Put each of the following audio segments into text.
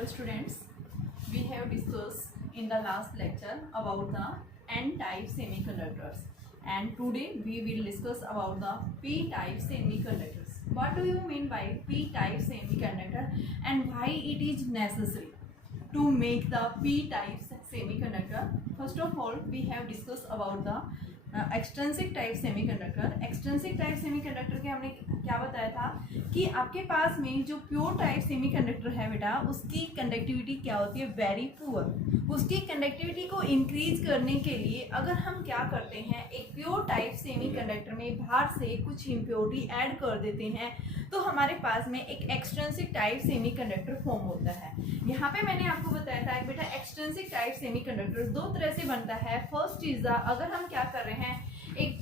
Hello students, we have discussed in the last lecture about the N-type semiconductors, and today we will discuss about the P-type semiconductors. What do you mean by P-type semiconductor and why it is necessary to make the P-type semiconductor? First of all, we have discussed about the extrinsic type semiconductor. Extrinsic type semiconductor के हमने क्या बताया था कि आपके पास में जो pure type semiconductor है बेटा, उसकी कंडक्टिविटी क्या होती है, वेरी पुअर। उसकी कंडक्टिविटी को इंक्रीज करने के लिए अगर हम क्या करते हैं, एक प्योर टाइप सेमीकंडक्टर में बाहर से कुछ इम्प्योरिटी ऐड कर देते हैं तो हमारे पास में एक एक्सट्रिंसिक टाइप सेमीकंडक्टर फॉर्म होता है। यहाँ पे मैंने आपको बताया था कि बेटा एक्सट्रिंसिक टाइप सेमीकंडक्टर दो तरह से बनता है। फर्स्ट इज द, अगर हम क्या कर रहे हैं, एक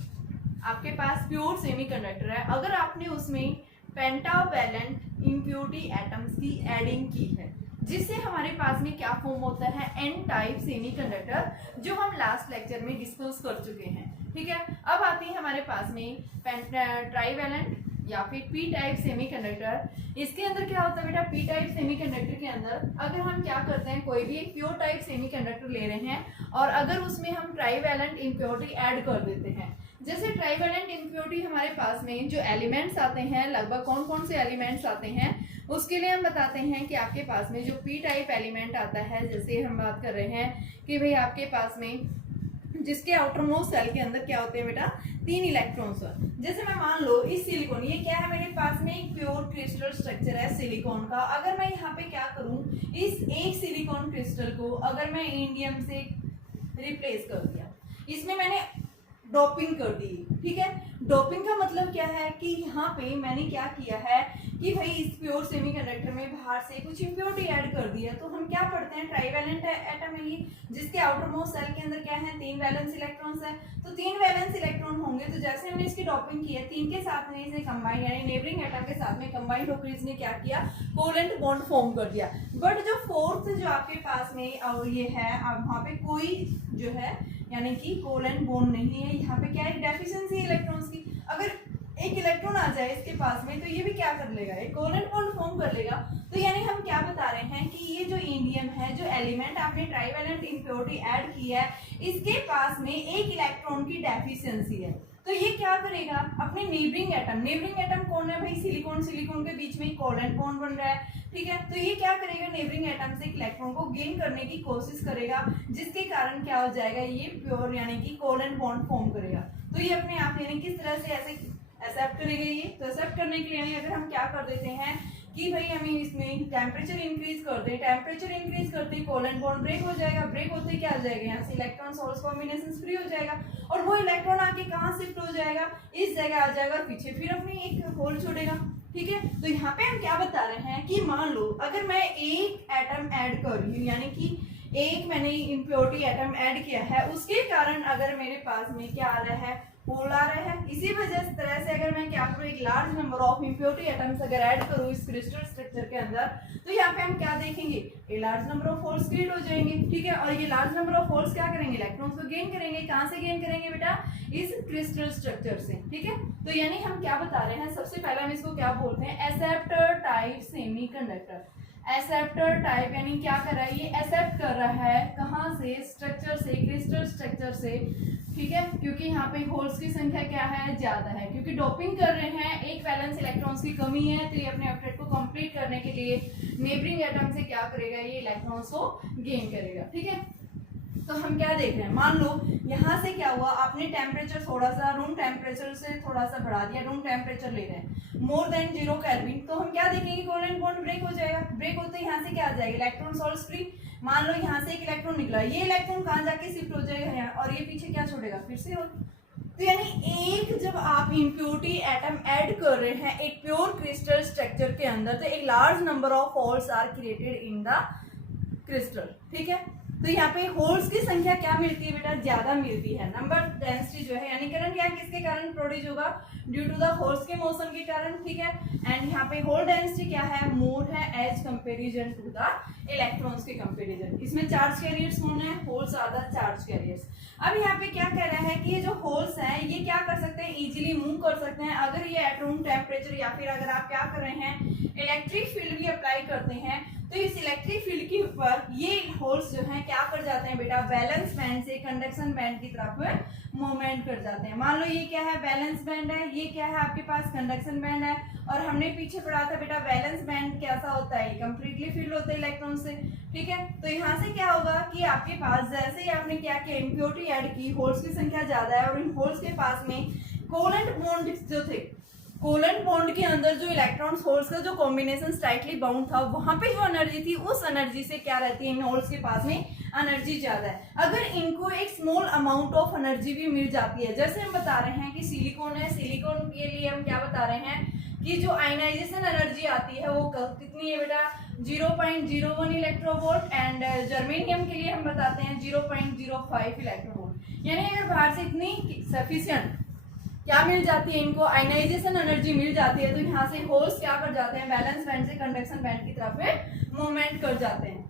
आपके पास प्योर सेमीकंडक्टर है, अगर आपने उसमें पेंटावैलेंट इम्प्योरिटी एटम्स की एडिंग की है, जिससे हमारे पास में क्या फॉर्म होता है, एन टाइप सेमीकंडक्टर, जो हम लास्ट लेक्चर में डिस्कस कर चुके हैं। ठीक है, अब आती है हमारे पास में ट्राईवैलेंट या फिर पी टाइप सेमीकंडक्टर। इसके अंदर क्या होता है बेटा, पी टाइप सेमीकंडक्टर के अंदर अगर हम क्या करते हैं, कोई भी एक प्योर टाइप सेमीकंडक्टर ले रहे हैं और अगर उसमें हम ट्राईवैलेंट इम्प्योरिटी ऐड कर देते हैं, जैसे ट्राईवैलेंट इम्प्योरिटी हमारे पास में जो एलिमेंट्स आते हैं, लगभग कौन कौन से एलिमेंट्स आते हैं, उसके लिए हम बताते हैं कि आपके पास में जो पी टाइप एलिमेंट आता है, जैसे हम बात कर रहे हैं कि भाई आपके पास में जिसके आउटर मोस्ट सेल के अंदर क्या होते हैं बेटा, 3 इलेक्ट्रॉन्स। जैसे मैं मान लो इस सिलिकॉन, ये क्या है, मेरे पास में एक प्योर क्रिस्टल स्ट्रक्चर है सिलिकॉन का। अगर मैं यहाँ पे क्या करूँ, इस एक सिलिकॉन क्रिस्टल को अगर मैं इंडियम से रिप्लेस कर दिया, इसमें मैंने डोपिंग कर दी। ठीक है, डोपिंग का मतलब क्या है कि यहाँ पे मैंने क्या किया है कि भाई इस प्योर सेमीकंडक्टर में बाहर से कुछ इम्प्योरिटी ऐड कर दिया। तो हम क्या पढ़ते हैं, ट्राईवैलेंट एटम है ये, जिसके आउटर मोस्ट सेल के अंदर क्या है, 3 वैलेंस इलेक्ट्रॉन्स है। तो 3 वैलेंस इलेक्ट्रॉन होंगे, तो जैसे हमने इसकी डोपिंग की है 3 के साथ में, इसे कंबाइन यानी नेबरिंग एटम के साथ में कंबाइंड होकर इसने क्या किया, कोवेलेंट बॉन्ड फॉर्म कर दिया। बट जो फोर्थ जो आपके पास में ये है, अब वहाँ पे कोई जो है यानी कि कोवेलेंट बॉन्ड नहीं है, यहाँ पे क्या है, डेफिशिएंसी इलेक्ट्रॉन्स की। अगर एक इलेक्ट्रॉन आ जाए इसके पास में तो ये भी क्या कर लेगा, एक कोवेलेंट बॉन्ड फॉर्म कर लेगा। तो यानी हम क्या बता रहे हैं कि ये जो इंडियम है, जो एलिमेंट आपने ट्राईवैलेंट इम्प्योरिटी ऐड की है, इसके पास में एक इलेक्ट्रॉन की डेफिशिएंसी है। तो ये क्या करेगा, अपने नेबरिंग एटम कौन है भाई, सिलिकॉन के बीच में कोवेलेंट बॉन्ड बन रहा है। ठीक है, तो ये क्या करेगा, नेबरिंग एटम से एक इलेक्ट्रॉन को गेन करने की कोशिश करेगा, जिसके कारण क्या हो जाएगा, ये प्योर यानी कि कोवेलेंट बॉन्ड फॉर्म करेगा। तो ये अपने आप यानी किस तरह से ऐसे एक्सेप्ट करेगा ये, तो एक्सेप्ट करने के लिए अगर हम क्या कर देते हैं कि भाई हमें इसमें टेम्परेचर इंक्रीज कर दें, टेम्परेचर इंक्रीज करते कोवेलेंट बॉन्ड ब्रेक हो जाएगा, ब्रेक होते क्या आ जाएगा, यहाँ से इलेक्ट्रॉन सोर्स कॉम्बिनेशन फ्री हो जाएगा और वो इलेक्ट्रॉन आके कहाँ शिफ्ट हो जाएगा, इस जगह आ जाएगा और पीछे फिर अपनी एक होल छोड़ेगा। ठीक है, तो यहाँ पे हम क्या बता रहे हैं कि मान लो अगर मैं एक एटम ऐड कर रही हूँ, यानी कि एक मैंने इम्प्योरिटी एटम ऐड किया है, उसके कारण अगर मेरे पास में क्या आ रहा है, होल आ रहा है। इसी वजह तरह से अगर मैं क्या करूँ, एक large number of impurity atoms अगर ऐड करूँ इस क्रिस्टल स्ट्रक्चर के अंदर, तो यहाँ पे हम क्या देखेंगे, ए large number of holes create हो जाएंगे। ठीक है, और ये लार्ज नंबर ऑफ होल्स क्या करेंगे, इलेक्ट्रॉन्स को गेन करेंगे। कहाँ से गेन करेंगे बेटा, इस क्रिस्टल स्ट्रक्चर से। ठीक है, तो यानी हम क्या बता रहे हैं, सबसे पहले हम इसको क्या बोलते हैं, acceptor type semiconductor. Acceptor type यानी क्या कर रहा है, ये एक्सेप्ट कर रहा है कहाँ से, स्ट्रक्चर से, क्रिस्टल स्ट्रक्चर से। ठीक है, क्योंकि यहाँ पे होल्स की संख्या क्या है, ज्यादा है, क्योंकि डोपिंग कर रहे हैं, एक वैलेंस इलेक्ट्रॉन्स की कमी है, तो ये अपने अपडेट को कंप्लीट करने के लिए नेबरिंग एटम से क्या करेगा, ये इलेक्ट्रॉन्स को गेन करेगा। ठीक है, तो हम क्या देख रहे हैं, मान लो यहाँ से क्या हुआ, आपने टेम्परेचर थोड़ा सा रूम टेम्परेचर से थोड़ा सा बढ़ा दिया, रूम टेम्परेचर ले रहे हैं मोर देन 0 केल्विन, तो हम क्या देखेंगे, कोवेलेंट बॉन्ड ब्रेक हो जाएगा। ब्रेक होते यहाँ से क्या आ जाएगा, इलेक्ट्रॉन सोल्स फ्री। मान लो यहाँ से एक इलेक्ट्रॉन निकला, ये इलेक्ट्रॉन कहाँ जाके शिफ्ट हो जाएगा यहाँ, और ये पीछे क्या छोड़ेगा, फिर से होल। तो यानी एक जब आप इम्प्योरिटी एटम ऐड कर रहे हैं एक प्योर क्रिस्टल स्ट्रक्चर के अंदर, तो एक large number of holes are created in the crystal. ठीक है, तो यहाँ पे होल्स की संख्या क्या मिलती है बेटा, ज्यादा मिलती है। नंबर डेंसिटी जो है यानी करंट क्या किसके कारण प्रोड्यूस होगा, ड्यू टू द होल्स के मोशन के कारण। ठीक है, एंड यहाँ पे होल डेंसिटी क्या है, मोर है as comparison to the electrons के कंपेरिजन। इसमें चार्ज कैरियर्स कौन है, holes are the charge carriers. अब यहाँ पे क्या कह रहा है कि ये जो होल्स हैं ये क्या कर सकते हैं, इजीली मूव कर सकते हैं अगर ये एट रूम टेम्परेचर, या फिर अगर आप क्या कर रहे हैं इलेक्ट्रिक फील्ड भी अप्लाई करते हैं, तो इस इलेक्ट्रिक फील्ड पर ये होल्स जो हैं क्या कर जाते हैं बेटा, वैलेंस बैंड से कंडक्शन बैंड की तरफ मूवमेंट कर जाते हैं। मान लो ये क्या है, वैलेंस बैंड है, ये क्या है आपके पास, कंडक्शन बैंड है। और हमने पीछे पढ़ा था बेटा वैलेंस बैंड कैसा होता है, कंप्लीटली फिल होता है इलेक्ट्रॉन से, ठीक है। तो यहाँ से क्या होगा कि आपके पास जैसे ही आपने क्या किया, इम्प्योरिटी ऐड की, होल्स की संख्या ज्यादा है और इन होल्स के पास में कोवेलेंट बॉन्ड जो थे, कोवेलेंट बॉन्ड के अंदर जो इलेक्ट्रॉन्स होल्स का जो कॉम्बिनेशन स्ट्राइटली बाउंड था, वहां पे जो एनर्जी थी उस एनर्जी से क्या रहती है, इन होल्स के पास में एनर्जी ज्यादा है। अगर इनको एक स्मॉल अमाउंट ऑफ एनर्जी भी मिल जाती है, जैसे हम बता रहे हैं कि सिलिकॉन है, सिलिकॉन के लिए हम क्या बता रहे हैं कि जो आयनाइजेशन एनर्जी आती है वो कितनी है बेटा, 0.01 इलेक्ट्रोवोल्ट, एंड जर्मेनियम के लिए हम बताते हैं 0.05 इलेक्ट्रोवोल्ट। यानी अगर बाहर से इतनी सफिशिएंट क्या मिल जाती है, इनको आयनाइजेशन एनर्जी मिल जाती है, तो यहाँ से होल्स क्या कर जाते हैं, वैलेंस बैंड से कंडक्शन बैंड की तरफ में मूवमेंट कर जाते हैं,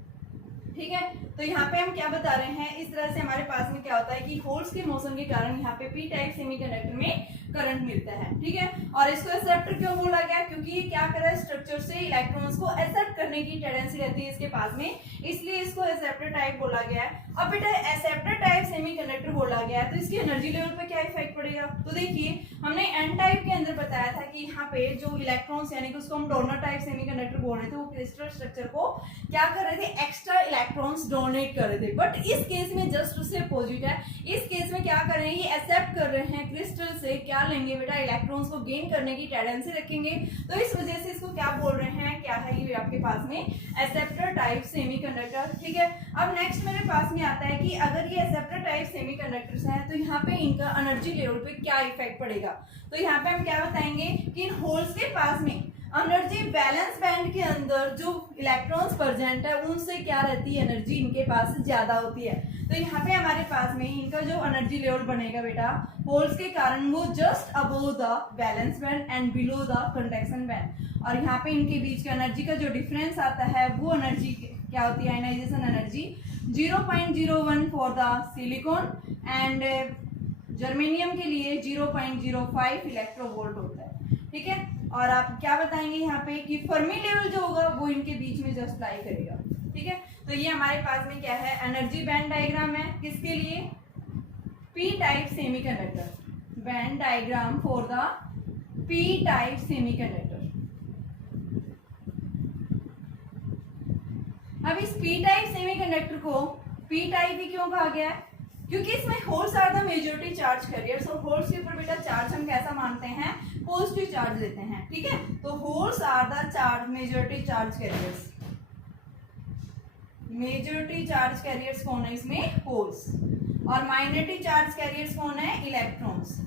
ठीक है। तो यहाँ पे हम क्या बता रहे हैं, इस तरह से हमारे पास में क्या होता है कि होल्स के मोशन के कारण यहाँ पे पी टाइप सेमीकंडक्टर में करंट मिलता है, ठीक है। और इसको एक्सेप्टर क्यों बोला गया, क्योंकि ये क्या कर रहा है, स्ट्रक्चर से इलेक्ट्रॉन्स को एक्सेप्ट करने की टेंडेंसी रहती है इसके पास में, इसलिए इसको एक्सेप्टर टाइप बोला गया है। अब बेटा एक्सेप्टर टाइप सेमीकंडक्टर बोला गया है, तो इसकी एनर्जी लेवल पे क्या इफेक्ट पड़ेगा, तो देखिए हमने एन टाइप के अंदर बताया था कि यहाँ पे जो इलेक्ट्रॉन्स यानी कि उसको हम डोनर टाइप सेमीकंडक्टर बोल रहे थे, वो क्रिस्टल स्ट्रक्चर को क्या कर रहे थे, एक्स्ट्रा इलेक्ट्रॉन्स डोनेट कर रहे थे। बट इस केस में जस्ट उससे अपोजिट है, इस केस में क्या कर रहे हैं, ये एक्सेप्ट कर रहे हैं क्रिस्टल से, क्या लेंगे बेटा, इलेक्ट्रॉन्स को गेन करने की टेंडेंसी रखेंगे। तो इस वजह से इसको क्या बोल रहे हैं, क्या है ये आपके पास में एक्सेप्टर टाइप सेमीकंडक्टर, ठीक है। अब नेक्स्ट मेरे पास में आता है कि अगर ये एक्सेप्टर टाइप सेमीकंडक्टर्स हैं तो यहाँ पे इनका एनर्जी लेवल पे क्या इफेक्ट पड़ेगा। तो यहाँ पे हम क्या बताएंगे कि इन होल्स के पास में एनर्जी वैलेंस बैंड के अंदर जो इलेक्ट्रॉन्स प्रेजेंट है उनसे क्या रहती है, एनर्जी इनके पास ज्यादा होती है। तो यहाँ पे हमारे पास में इनका जो एनर्जी लेवल बनेगा बेटा, होल्स के कारण वो just above the valence band and below the conduction band. और यहाँ पे इनके बीच का एनर्जी का जो डिफरेंस आता है वो एनर्जी क्या होती है, ionisation energy 0.01 for the silicon and germanium के लिए 0.05 इलेक्ट्रोवोल्ट होता है, ठीक है। और आप क्या बताएंगे यहाँ पे कि फर्मी लेवल जो होगा वो इनके बीच में जस्ट लाई करेगा, ठीक है। तो ये हमारे पास में क्या है, एनर्जी बैंड डायग्राम है, किसके लिए, P type semiconductor, band diagram for the P type semiconductor. अब इस पी टाइप सेमीकंडक्टर को पी टाइप ही क्यों कहा गया है, क्योंकि इसमें holes are the majority charge carriers, और होल्स के ऊपर बेटा चार्ज हम कैसा मानते हैं, पॉजिटिव चार्ज देते हैं, ठीक है। तो holes are the charge majority charge carriers, majority charge carriers कौन है इसमें, होल्स, और माइनॉरिटी चार्ज कैरियर्स कौन है, इलेक्ट्रॉन्स।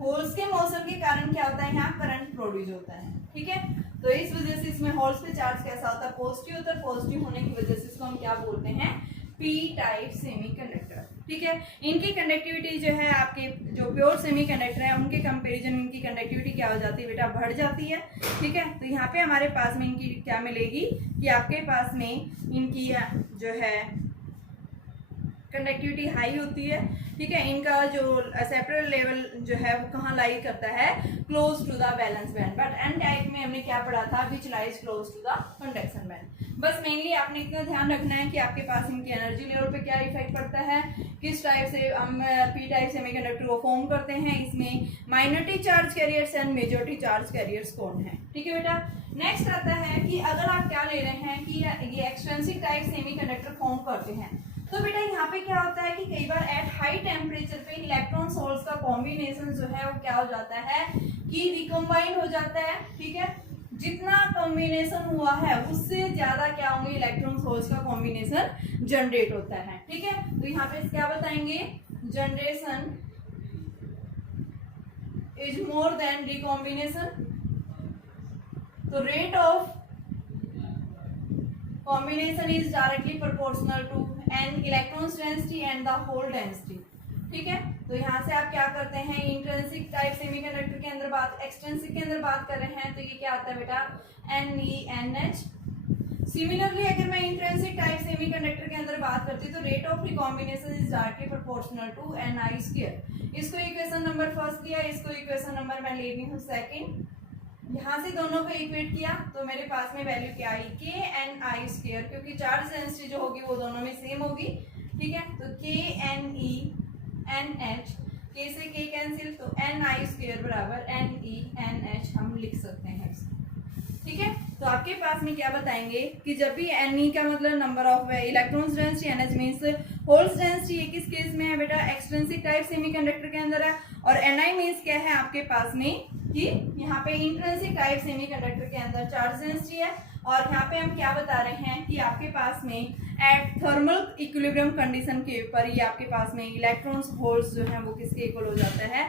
होल्स के मोशन के कारण क्या होता है, यहाँ करंट प्रोड्यूस होता है, ठीक है। तो इस वजह से इसमें होल्स पे चार्ज कैसा होता है, पॉजिटिव होता है। पॉजिटिव होने की वजह से इसको हम क्या बोलते हैं, पी टाइप सेमीकंडक्टर, ठीक है। इनकी कंडक्टिविटी जो है, आपके जो प्योर सेमीकंडक्टर है उनके कंपैरिजन इनकी कंडक्टिविटी क्या हो जाती है बेटा, बढ़ जाती है, ठीक है। तो यहाँ पे हमारे पास में इनकी क्या मिलेगी कि आपके पास में इनकी जो है कंडक्टिविटी हाई होती है, ठीक है। इनका जो एक्सेप्टर लेवल जो है वो कहाँ लाई करता है, close to the valence band. But N type में हमने क्या पढ़ा था, which lies close to the conduction band. बस मेनली आपने इतना ध्यान रखना है कि आपके पास इनकी एनर्जी लेवल पे क्या इफेक्ट पड़ता है, किस टाइप से हम पी टाइप सेमीकंडक्टर को फॉर्म करते हैं, इसमें minority charge carriers and majority charge carriers कौन है, ठीक है बेटा। नेक्स्ट आता है कि अगर आप क्या ले रहे हैं कि ये एक्सट्रिंसिक टाइप सेमीकंडक्टर फॉर्म करते हैं, तो बेटा यहाँ पे क्या होता है कि कई बार एट हाई टेम्परेचर पे इलेक्ट्रॉन होल्स का कॉम्बिनेशन जो है वो क्या हो जाता है कि रिकम्बाइन हो जाता है, ठीक है। जितना कॉम्बिनेशन हुआ है उससे ज्यादा क्या होंगे, इलेक्ट्रॉन होल्स का कॉम्बिनेशन जनरेट होता है, ठीक है। तो यहाँ पे क्या बताएंगे, generation is more than recombination. तो rate of combination is directly proportional to n electrons density and the hole density, ठीक है। तो यहाँ से आप क्या करते हैं, इंट्रिंसिक टाइप सेमीकंडक्टर के अंदर बात, एक्सट्रिंसिक के अंदर बात कर रहे हैं, तो ये क्या आता है बेटा, NeNH। सिमिलरली अगर मैं इंट्रिंसिक टाइप सेमीकंडक्टर के अंदर बात करती हूँ तो rate of recombination is directly proportional to Ni²। इसको इक्वेशन नंबर फर्स्ट दिया, इसको इक्वेशन नंबर मैं ले रही हूँ सेकंड, यहाँ से दोनों को इक्वेट किया तो मेरे पास में वैल्यू क्या आई, के एन आई स्क्वायर, क्योंकि चार्ज डेंसिटी जो होगी वो दोनों में सेम होगी, ठीक है। तो के एन ई एन एच, के से के कैंसिल, तो एन आई स्क्वायर बराबर एन ई एन एच हम लिख सकते हैं इसको, ठीक है। तो आपके पास में क्या बताएंगे कि जब भी एन ई का मतलब number of electrons density, N H means holes density, ये किस केस में है बेटा, एक्सट्रिंसिक टाइप सेमीकंडक्टर के अंदर है, और एन आई मीन्स क्या है आपके पास में कि यहाँ पे इंट्रिंसिक टाइप सेमीकंडक्टर के अंदर चार्ज डेंसिटी है। और यहाँ पे हम क्या बता रहे हैं कि आपके पास में एट थर्मल इक्विलिब्रियम कंडीशन के ऊपर ये आपके पास में इलेक्ट्रॉन्स होल्स जो है वो किसके इक्वल हो जाता है,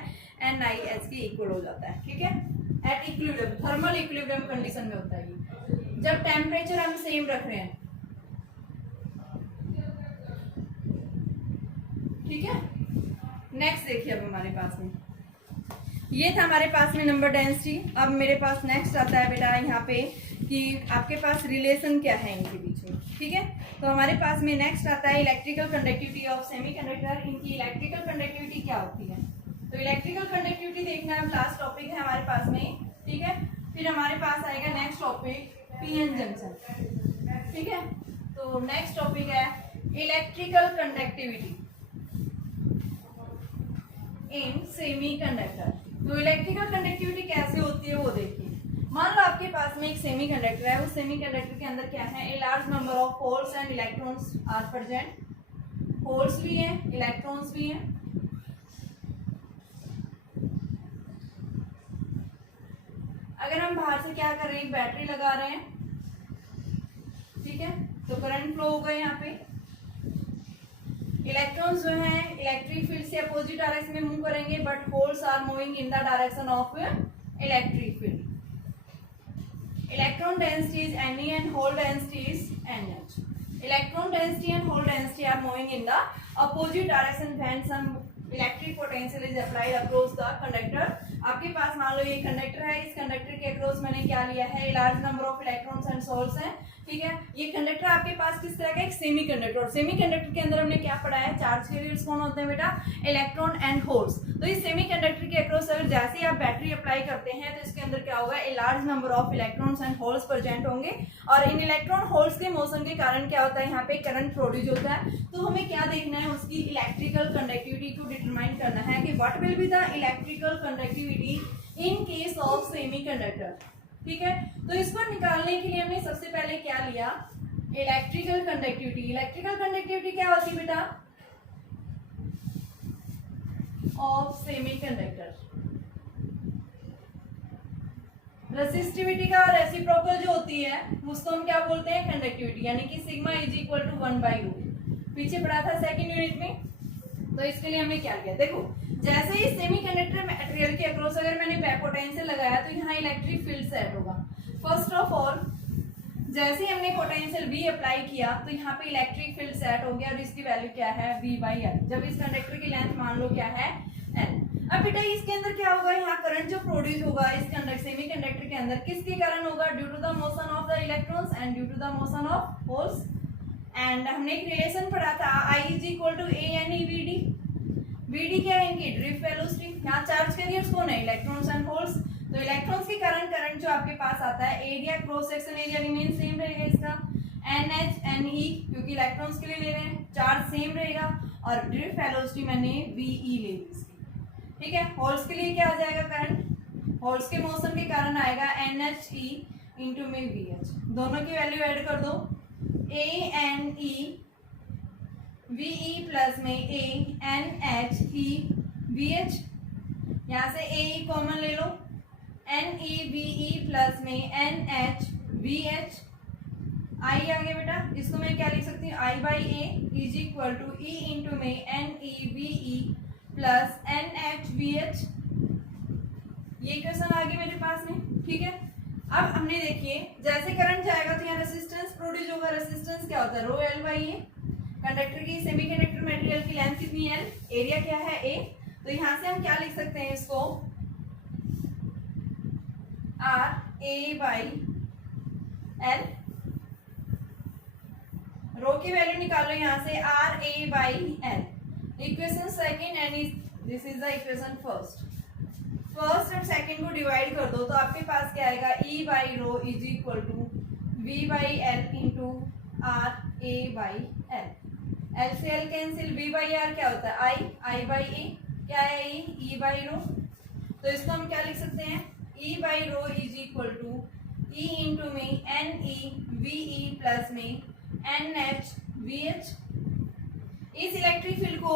NiH के इक्वल हो जाता है, ठीक है। At equilibrium, thermal equilibrium condition में होता है ये, जब टेम्परेचर हम सेम रख रहे हैं, ठीक है। नेक्स्ट देखिए अब हमारे पास में ये था हमारे पास में नंबर डेंसिटी। अब मेरे पास नेक्स्ट आता है बेटा यहाँ पे कि आपके पास रिलेशन क्या है इनके बीच में, ठीक है। तो हमारे पास में नेक्स्ट आता है इलेक्ट्रिकल कंडक्टिविटी ऑफ सेमीकंडक्टर। इनकी इलेक्ट्रिकल कंडक्टिविटी क्या होती है, तो इलेक्ट्रिकल कंडक्टिविटी देखना है, लास्ट टॉपिक है हमारे पास में, ठीक है। फिर हमारे पास आएगा नेक्स्ट टॉपिक पीएन जंक्शन, ठीक है। तो नेक्स्ट टॉपिक है इलेक्ट्रिकल कंडक्टिविटी इन सेमीकंडक्टर। तो इलेक्ट्रिकल कंडक्टिविटी कैसे होती है वो देखिए। मान लो आपके पास में एक सेमीकंडक्टर है, उस सेमीकंडक्टर के अंदर क्या है, a large number of holes and electrons are present. Holes भी हैं, इलेक्ट्रॉन्स भी हैं। अगर हम बाहर से क्या कर रहे हैं, एक बैटरी लगा रहे हैं, ठीक है, तो करंट फ्लो होगा यहाँ पे। इलेक्ट्रॉन्स जो हैं इलेक्ट्रिक फील्ड से अपोजिट डायरेक्शन में मूव करेंगे, but holes are moving in the direction of electric field. Electron density is Ne and hole density is NH. Electron density and hole density are moving in the opposite direction when some electric potential is applied across the conductor. आपके पास मान लो ये conductor है, इस conductor के across मैंने क्या लिया है, large number of electrons and holes हैं, ठीक है। ये कंडक्टर आपके पास किस तरह का, एक सेमी कंडक्टर, और सेमी कंडक्टर के अंदर हमने क्या पढ़ा है, चार्ज कैरियर्स कौन होते हैं बेटा, इलेक्ट्रॉन एंड होल्स। तो इस सेमी कंडक्टर के अक्रॉस अगर जैसे ही आप बैटरी अप्लाई करते हैं तो इसके अंदर क्या होगा, ए large number of electrons and holes present होंगे, और इन इलेक्ट्रॉन होल्स के मोशन के कारण क्या होता है, यहाँ पे करंट प्रोड्यूस होता है। तो हमें क्या देखना है, उसकी इलेक्ट्रिकल कंडक्टिविटी को डिटरमाइन करना है कि what will be the electrical conductivity in case of semi conductor, ठीक है। तो इसको निकालने के लिए हमने सबसे पहले क्या लिया, इलेक्ट्रिकल कंडक्टिविटी। इलेक्ट्रिकल कंडक्टिविटी क्या होती है बेटा, ऑफ सेमीकंडक्टर। रेसिस्टिविटी का रेसिप्रोकल जो होती है उसको हम क्या बोलते हैं, कंडक्टिविटी, यानी कि सिग्मा इज इक्वल टू 1/रूट। पीछे पढ़ा था सेकंड यूनिट में। तो इसके लिए हमने क्या किया, देखो जैसे ही सेमीकंडक्टर मटेरियल के अक्रॉस अगर मैंने पोटेंशियल लगाया तो यहाँ इलेक्ट्रिक फील्ड सेट होगा। फर्स्ट ऑफ ऑल जैसे ही हमने पोटेंशियल V अप्लाई किया तो यहाँ पे इलेक्ट्रिक फील्ड सेट हो गया, और इसकी वैल्यू क्या है, V/L। जब इस कंडक्टर की लेंथ मान लो क्या है, L। अब बेटा इसके अंदर क्या होगा, यहाँ करंट जो प्रोड्यूस होगा इस सेमीकंडक्टर के अंदर किसके कारण होगा, due to the motion of the electrons and due to the motion of holes. And हमने एक रिलेशन पढ़ा था, I is equal to ANEVD। VD क्या है, इनकी ड्रिफ्ट वेलोसिटी। यहाँ चार्ज कैरियर्स कौन है, इलेक्ट्रॉन्स एंड होल्स। तो इलेक्ट्रॉन्स के कारण करंट जो आपके पास आता है, area cross section area remain same रहेगा इसका, NH NE क्योंकि इलेक्ट्रॉन्स के लिए ले रहे हैं, चार्ज सेम रहेगा, और ड्रिफ्ट वेलोसिटी मैंने VE ले ली इसकी, ठीक है। होल्स के लिए क्या आ जाएगा करंट, होल्स के मोशन के कारण आएगा NHE इंटू में VH। दोनों की वैल्यू ऐड कर दो, ANE VE प्लस में ANHE VH, यहाँ से AE कॉमन ले लो, NEVE प्लस में NHVH। I आ गया बेटा, इसको मैं क्या लिख सकती हूँ, I/A is equal to E into में NEVE प्लस NHVH। ये इक्वेशन आ गई मेरे पास में, ठीक है। अब हमने देखिए जैसे करंट जाएगा तो यहाँ रेसिस्टेंस प्रोड्यूस होगा। रेसिस्टेंस क्या होता है, ρL/A। कंडक्टर की सेमीकंडक्टर मटेरियल की लेंथ कितनी है, एरिया क्या है, A। तो यहाँ से हम क्या लिख सकते हैं इसको, RA/L। रो की वैल्यू निकालो यहाँ से, RA/L। Equation second and this is the equation first. First और सेकंड को डिवाइड कर दो तो आपके पास क्या आएगा, E by rho is equal to V by L into R A by L. L से L cancel, V by R क्या होता है I बाई ए, क्या है E बाई रो। तो इसको हम क्या लिख सकते हैं, E by rho is equal to E into में NE VE प्लस में NH VH। इस इलेक्ट्रिक फील्ड को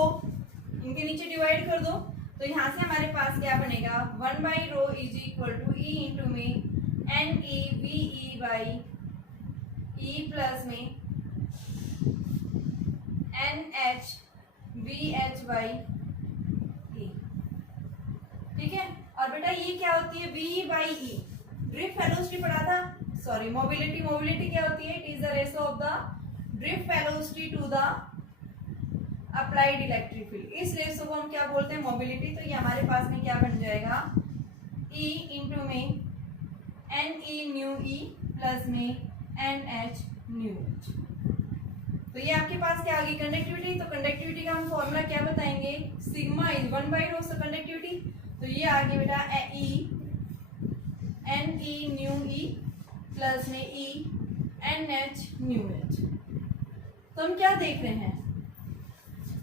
इनके नीचे डिवाइड कर दो तो यहाँ से हमारे पास क्या बनेगा, 1 by rho is equal to E into में NE VE by E plus में NH VH बाई E। ठीक है, और बेटा ये क्या होती है, VE by E, drift velocity पढ़ा था, सॉरी मोबिलिटी, मोबिलिटी क्या होती है, it is the ratio of the drift velocity to the applied electric field. इस रेशो को हम क्या बोलते हैं, मोबिलिटी। तो ये हमारे पास में क्या बन जाएगा, E इंटू में NE न्यू E प्लस में NH न्यू H। तो ये आपके पास क्या आ गई, कंडक्टिविटी। तो कंडक्टिविटी का हम फॉर्मूला क्या बताएंगे, sigma is 1 by row, so conductivity. तो ये आ गया बेटा E NE new E plus में E NH न्यू H। तो हम क्या देख रहे हैं,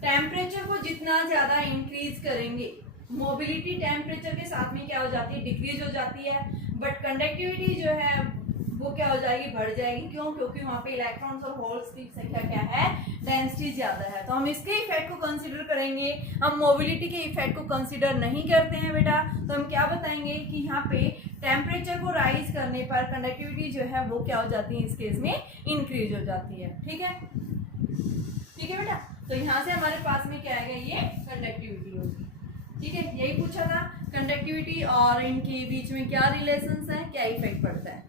टेम्परेचर को जितना ज्यादा इंक्रीज करेंगे, मोबिलिटी टेम्परेचर के साथ में क्या हो जाती है, डिक्रीज हो जाती है, बट कंडक्टिविटी जो है वो क्या हो जाएगी, बढ़ जाएगी। क्यों, क्योंकि वहां पे इलेक्ट्रॉन्स और होल्स की संख्या क्या है, डेंसिटी ज्यादा है। तो हम इसके इफेक्ट को कंसीडर करेंगे, हम मोबिलिटी के इफेक्ट को कंसीडर नहीं करते हैं बेटा। तो हम क्या बताएंगे कि यहाँ पे टेम्परेचर को राइज करने पर कंडक्टिविटी जो है वो क्या हो जाती है, इस केस में इंक्रीज हो जाती है। ठीक है, ठीक है बेटा। तो यहाँ से हमारे पास में क्या आएगा, ये कंडक्टिविटी होगी। ठीक है, यही पूछा था, कंडक्टिविटी और इनके बीच में क्या रिलेशंस है, क्या इफेक्ट पड़ता है।